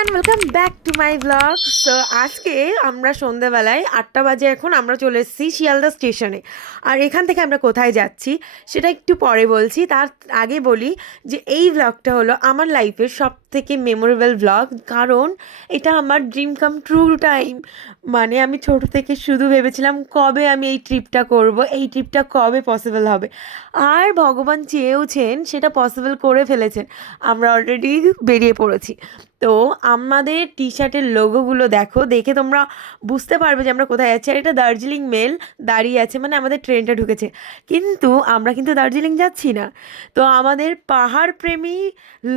Everyone, welcome back to my blog. So আজকে আমরা সন্ধ্যেবেলায় 8টা বাজে, এখন আমরা চলে এসেছি শিয়ালদা স্টেশনে। আর এখান থেকে আমরা কোথায় যাচ্ছি সেটা একটু পরে বলছি। তার আগে বলি যে এই ব্লগটা হলো আমার লাইফের সব থেকে মেমোরেবল ব্লগ, কারণ এটা আমার ড্রিম কাম ট্রু টাইম। মানে আমি ছোট থেকে শুধু ভেবেছিলাম কবে আমি এই ট্রিপটা করব, এই ট্রিপটা কবে পসিবল হবে। আর ভগবান চেয়েওছেন, সেটা পসিবল করে ফেলেছেন। আমরা অলরেডি বেরিয়ে পড়েছি। তো আমাদের টি শার্টের লোগোগুলো দেখো, দেখে তোমরা বুঝতে পারবে যে আমরা কোথায় যাচ্ছি। আর এটা দার্জিলিং মেল দাঁড়িয়ে আছে, মানে আমাদের ট্রেনটা ঢুকেছে। কিন্তু আমরা কিন্তু দার্জিলিং যাচ্ছি না। তো আমাদের পাহাড় প্রেমী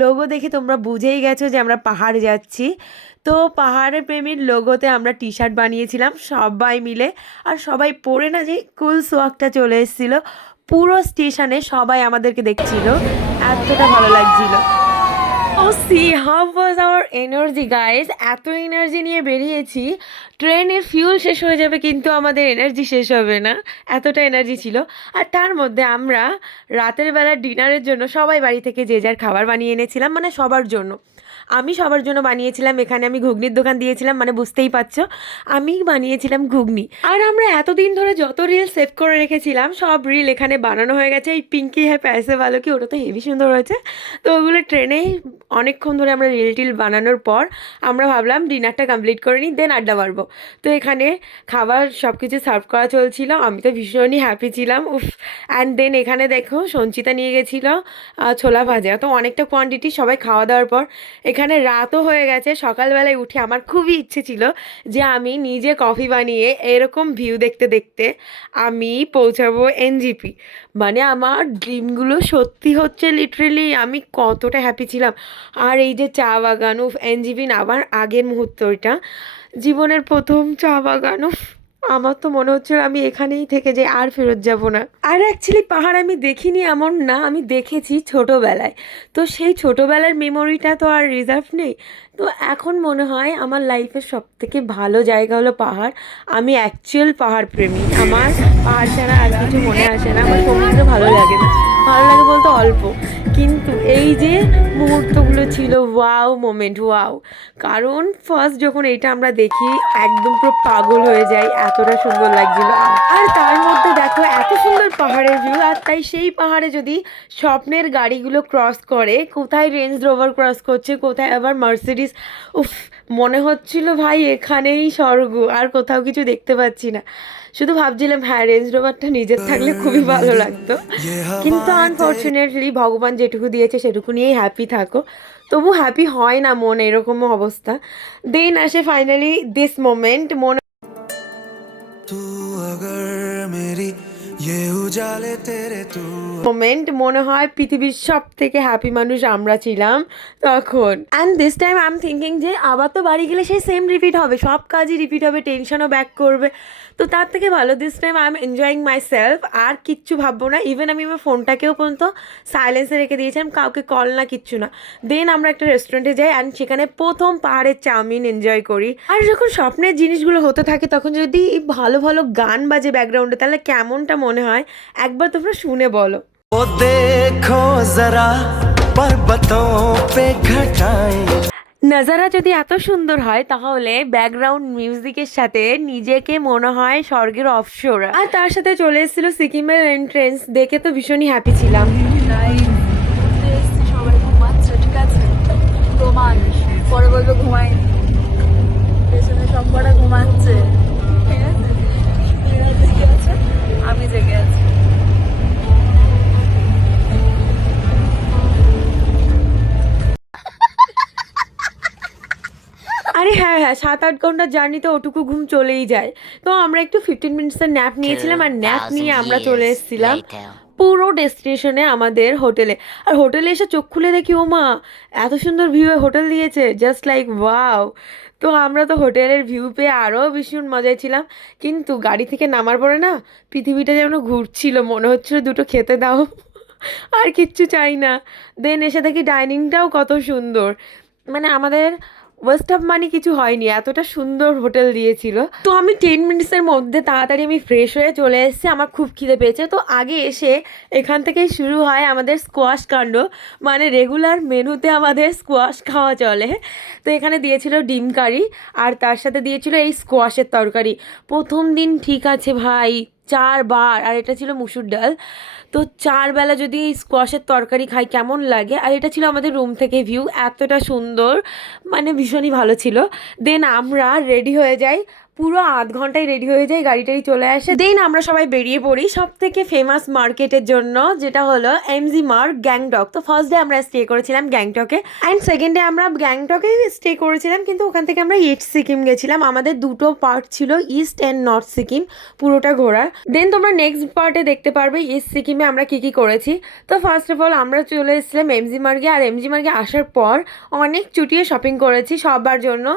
লোগো দেখে তোমরা বুঝেই গেছো যে আমরা পাহাড় যাচ্ছি। তো পাহাড়ের প্রেমীর লোগোতে আমরা টি শার্ট বানিয়েছিলাম সবাই মিলে। আর সবাই পরে না যে কুল সোয়াগটা চলে এসেছিলো, পুরো স্টেশনে সবাই আমাদেরকে দেখছিল, এতটা ভালো লাগছিল। Oh see how was our energy guys, এত এনার্জি নিয়ে বেরিয়েছি। ট্রেনের ফিউল শেষ হয়ে যাবে কিন্তু আমাদের এনার্জি শেষ হবে না, এতটা এনার্জি ছিল। আর তার মধ্যে আমরা রাতের বেলা ডিনারের জন্য সবাই বাড়ি থেকে যে যার খাবার বানিয়ে এনেছিলাম, মানে সবার জন্য। আমি সবার জন্য বানিয়েছিলাম, এখানে আমি ঘুগনির দোকান দিয়েছিলাম, মানে বুঝতেই পারছো আমি বানিয়েছিলাম ঘুগনি। আর আমরা এতদিন ধরে যত রিল সেভ করে রেখেছিলাম সব রিল এখানে বানানো হয়ে গেছে। এই পিঙ্কি হ্যাঁ প্যাসে ভালো কি, ওটা তো হেভি সুন্দর হয়েছে। তো ওগুলো ট্রেনেই অনেকক্ষণ ধরে আমরা রিল টিল বানানোর পর আমরা ভাবলাম ডিনারটা কমপ্লিট করে নিই, দেন আড্ডা মারবো। তো এখানে খাবার সব কিছু সার্ভ করা চলছিল, আমি তো ভীষণই হ্যাপি ছিলাম। উফ। অ্যান্ড দেন এখানে দেখো সঞ্চিতা নিয়ে গেছিলো ছোলা ভাজা, তো অনেকটা কোয়ান্টিটি। সবাই খাওয়া দাওয়ার পর এখানে রাতও হয়ে গেছে, সকালবেলায় উঠে আমার খুবই ইচ্ছে ছিল যে আমি নিজে কফি বানিয়ে এরকম ভিউ দেখতে দেখতে আমি পৌঁছাবো এনজিপি। মানে আমার ড্রিমগুলো সত্যি হচ্ছে লিটারেলি, আমি কতটা হ্যাপি ছিলাম। আর এই যে চা বাগান, উফ, এনজিপি নামার আগের মুহূর্ত, ওইটা জীবনের প্রথম চা বাগান। উফ, আমার তো মনে হচ্ছিল আমি এখানেই থেকে যাই, আর ফেরত যাব না। আর অ্যাকচুয়ালি পাহাড় আমি দেখিনি এমন না, আমি দেখেছি ছোটোবেলায়। তো সেই ছোটোবেলার মেমোরিটা তো আর রিজার্ভ নেই। তো এখন মনে হয় আমার লাইফের সব থেকে ভালো জায়গা হলো পাহাড়। আমি অ্যাকচুয়াল পাহাড় প্রেমী, আমার পাহাড় ছাড়া আর কিছু মনে আসে না। আমার সমুদ্র ভালো লাগে না, ভালো লাগে বলতে অল্প। কিন্তু এই যে মুহূর্তগুলো ছিল, ওয়াও মোমেন্ট, ওয়াও। কারণ ফার্স্ট যখন এইটা আমরা দেখি একদম পুরো পাগল হয়ে যাই, এতটা সুন্দর লাগছিল। আর তার মধ্যে দেখো এত সুন্দর পাহাড়ের ভিউ, আর তাই সেই পাহাড়ে যদি স্বপ্নের গাড়িগুলো ক্রস করে, কোথায় রেঞ্জ রোভার ক্রস করছে, কোথায় আবার মার্সিডিস। উফ, মনে হচ্ছিল ভাই এখানেই স্বর্গ, আর কোথাও কিছু দেখতে পাচ্ছি না। শুধু ভাবছিলাম হ্যাঁ রেঞ্জ রোভারটা নিজের থাকলে খুবই ভালো লাগতো। কিন্তু আনফর্চুনেটলি ভগবান যেটুকু দিয়েছে সেটুকু নিয়েই হ্যাপি থাকো। তবু হ্যাপি হয় না মন, এরকমও অবস্থা। দেন আসে ফাইনালি দিস মোমেন্ট। মনে মোমেন্ট মনে হয় পৃথিবীর সব থেকে হ্যাপি মানুষ আমরা ছিলাম তখন। And this time I am thinking যে আবার তো বাড়ি গেলে সেই সেম রিপিট হবে, সব কাজই রিপিট হবে, টেনশনও ব্যাক করবে। তো তার থেকে ভালো this time I am enjoying myself, আর কিচ্ছু ভাববো না। ইভেন আমি আমার ফোনটাকেও পর্যন্ত সাইলেন্সে রেখে দিয়েছিলাম, কাউকে কল না, কিচ্ছু না। দেন আমরা একটা রেস্টুরেন্টে যাই অ্যান্ড সেখানে প্রথম পাহাড়ের চাউমিন এনজয় করি। আর যখন স্বপ্নের জিনিসগুলো হতে থাকে তখন যদি ভালো ভালো গান বাজে ব্যাকগ্রাউন্ডে, তাহলে কেমনটা মনে হয় একবার তোমরা শুনে বলো। ও দেখো জরা পর্বতোं पे ঘটায়। নাজারা যদি এত সুন্দর হয় তাহলে ব্যাকগ্রাউন্ড মিউজিকের সাথে নিজেকে মনে হয় স্বর্গের অপসরা। আর তার সাথে চলে এসেছিল সিকিমের এন্ট্রেন্স, দেখে তো ভীষণই হ্যাপি ছিলাম। সবাই ঘুমাচ্ছে, ঠিক আছে, ঘুমান, পরে বলবো ঘুমায়নি। পেছনে সব কটা ঘুমাচ্ছে, ঠিক আছে, এরা জেগে আছে, আমি জেগে আছি। আরে হ্যাঁ হ্যাঁ, 7-8 ঘন্টার জার্নিতে ওটুকু ঘুম চলেই যায়। তো আমরা একটু 15 মিনিটসের ন্যাপ নিয়েছিলাম, আর ন্যাপ নিয়ে আমরা চলে এসেছিলাম পুরো ডেস্টিনেশনে আমাদের হোটেলে। আর হোটেলে এসে চোখ খুলে দেখি ও মা, এত সুন্দর ভিউ হোটেল দিয়েছে, জাস্ট লাইক ওয়াও। তো আমরা তো হোটেলের ভিউ পেয়ে আরও ভীষণ মজায় ছিলাম। কিন্তু গাড়ি থেকে নামার পরে না পৃথিবীটা যেন ঘুরছিল, মনে হচ্ছিল দুটো খেতে দাও, আর কিচ্ছু চাই না। দেন এসে দেখি ডাইনিংটাও কত সুন্দর। মানে আমাদের ওয়েস্ট অফ মানি কিছু হয়নি, এতটা সুন্দর হোটেল দিয়েছিল। তো আমি 10 মিনিটসের মধ্যে তাড়াতাড়ি আমি ফ্রেশ হয়ে চলে এসেছি, আমার খুব খিদে পেয়েছে। তো আগে এসে এখান থেকেই শুরু হয় আমাদের স্কোয়াশ কাণ্ড, মানে রেগুলার মেনুতে আমাদের স্কোয়াশ খাওয়া চলে। তো এখানে দিয়েছিল ডিম কারি আর তার সাথে দিয়েছিল এই স্কোয়াশের তরকারি। প্রথম দিন ঠিক আছে ভাই, 4 বার, আর এটা ছিল মুসুর ডাল। তো 4 বেলা যদি এই স্কোয়াশের তরকারি খাই কেমন লাগে। আর এটা ছিল আমাদের রুম থেকে ভিউ, এতটা সুন্দর, মানে ভীষণই ভালো ছিল। দেন আমরা রেডি হয়ে যাই, পুরো আধ ঘন্টায় রেডি হয়ে যাই, গাড়িটাই চলে আসে। দেন আমরা সবাই বেরিয়ে পড়ি সব থেকে ফেমাস মার্কেটের জন্য, যেটা হলো এমজি মার্ক গ্যাংটক। তো ফার্স্ট ডে আমরা স্টে করেছিলাম গ্যাংটকে, অ্যান্ড সেকেন্ড ডে আমরা গ্যাংটকে স্টে করেছিলাম, কিন্তু ওখান থেকে আমরা ইস্ট সিকিম গেছিলাম। আমাদের দুটো পার্ট ছিল, ইস্ট অ্যান্ড নর্থ সিকিম, পুরোটা ঘোরার। দেন তোমরা নেক্সট পার্টে দেখতে পারবে ইস্ট সিকিমে আমরা কী কী করেছি। তো ফার্স্ট অফ অল আমরা চলে এসেছিলাম এমজি মার্গে, আর এমজি মার্গে আসার পর অনেক চুটিয়ে শপিং করেছি সবার জন্য।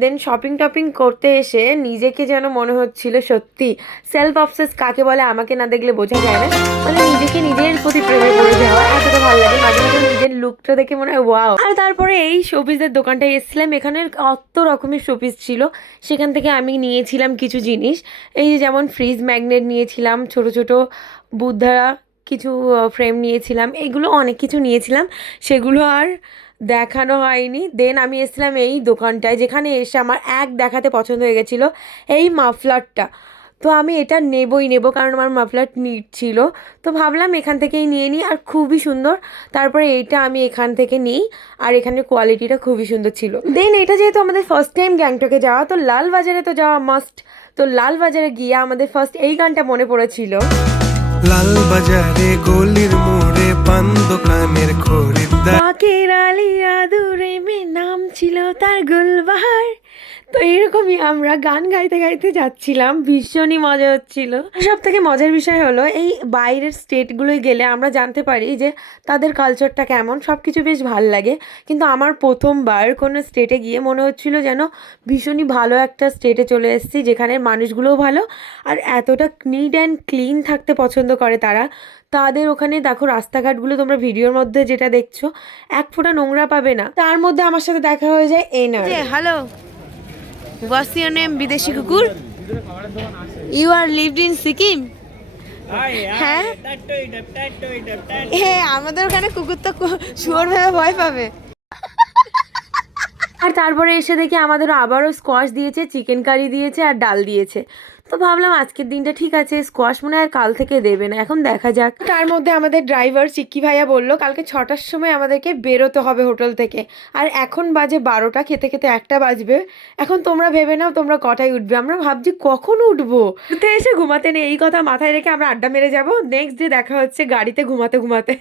দেন শপিং টপিং করতে এসে নিজেকে যেন মনে হচ্ছিল সত্যি সেলফ অবসেস কাকে বলে আমাকে না দেখলে বোঝা যায় না, মানে নিজেকে নিজের প্রতি প্রেমে পড়ে যাওয়া, এতটা ভালো লাগে। মাঝে মাঝে নিজের লুকটা দেখে মনে হয় ওয়াও। আর তারপরে এই শোপিসের দোকানটায় এসেছিলাম, এখানের কত রকমের শোপিস ছিল, সেখান থেকে আমি নিয়েছিলাম কিছু জিনিস। এই যে যেমন ফ্রিজ ম্যাগনেট নিয়েছিলাম, ছোট ছোট বুদ্ধা কিছু ফ্রেম নিয়েছিলাম, এগুলো অনেক কিছু নিয়েছিলাম, সেগুলো আর দেখানো হয়নি। দেন আমি এসেছিলাম এই দোকানটায়, যেখানে এসে আমার এক দেখাতে পছন্দ হয়ে গেছিলো এই মাফলারটা। তো আমি এটা নেবই নেব, কারণ আমার মাফলার নিড ছিল। তো ভাবলাম এখান থেকেই নিয়ে নিই, আর খুবই সুন্দর। তারপরে এইটা আমি এখান থেকে নিই, আর এখানের কোয়ালিটিটা খুবই সুন্দর ছিল। দেন এটা যেহেতু আমাদের ফার্স্ট টাইম গ্যাংটকে যাওয়া, তো লাল বাজারে তো যাওয়া মাস্ট। তো লাল বাজারে গিয়ে আমাদের ফার্স্ট এই গানটা মনে পড়েছিল, লাল বাজারে গলির মোড়ে পান দোকানের খরিদ্দার, পাকের আলিয়া দূরে মে নাম ছিল তার গুলবাহার। তো এরকমই আমরা গান গাইতে গাইতে যাচ্ছিলাম, ভীষণই মজা হচ্ছিল। সব থেকে মজার বিষয় হলো এই বাইরের স্টেটগুলোয় গেলে আমরা জানতে পারি যে তাদের কালচারটা কেমন, সব কিছু বেশ ভাল লাগে। কিন্তু আমার প্রথমবার কোনো স্টেটে গিয়ে মনে হচ্ছিল যেন ভীষণই ভালো একটা স্টেটে চলে এসেছি, যেখানে মানুষগুলোও ভালো আর এতটা নিট অ্যান্ড ক্লিন থাকতে পছন্দ করে তারা। তাদের ওখানে দেখো রাস্তাঘাটগুলো তোমরা ভিডিওর মধ্যে যেটা দেখছো, এক ফোঁটা নোংরা পাবে না। তার মধ্যে আমার সাথে দেখা হয়ে যায় এনার। হ্যালো, হোয়াটস ইওর নেম বিদেশি কুকুর? You are lived in Sikkim? হ্যাঁ হ্যাঁ, আমাদের ওখানে কুকুর তো শুয়োর ভেবে ভয় পাবে। আর তারপরে এসে দেখি আমাদের আবারও স্কোয়াশ দিয়েছে, চিকেন কারি দিয়েছে আর ডাল দিয়েছে। তো ভাবলাম আজকের দিনটা ঠিক আছে, স্কোয়াশ মনে হয় আর কাল থেকে দেবে না, এখন দেখা যাক। তার মধ্যে আমাদের ড্রাইভার চিক্কি ভাইয়া বললো কালকে 6টার সময় আমাদেরকে বেরোতে হবে হোটেল থেকে, আর এখন বাজে 12টা, খেতে খেতে 1টা বাজবে। এখন তোমরা ভেবে নাও তোমরা কটায় উঠবে, আমরা ভাবছি কখন উঠবো। উঠতে এসে ঘুমাতে নেই, এই কথা মাথায় রেখে আমরা আড্ডা মেরে যাবো। নেক্সট ডে দেখা হচ্ছে গাড়িতে ঘুমাতে ঘুমাতে।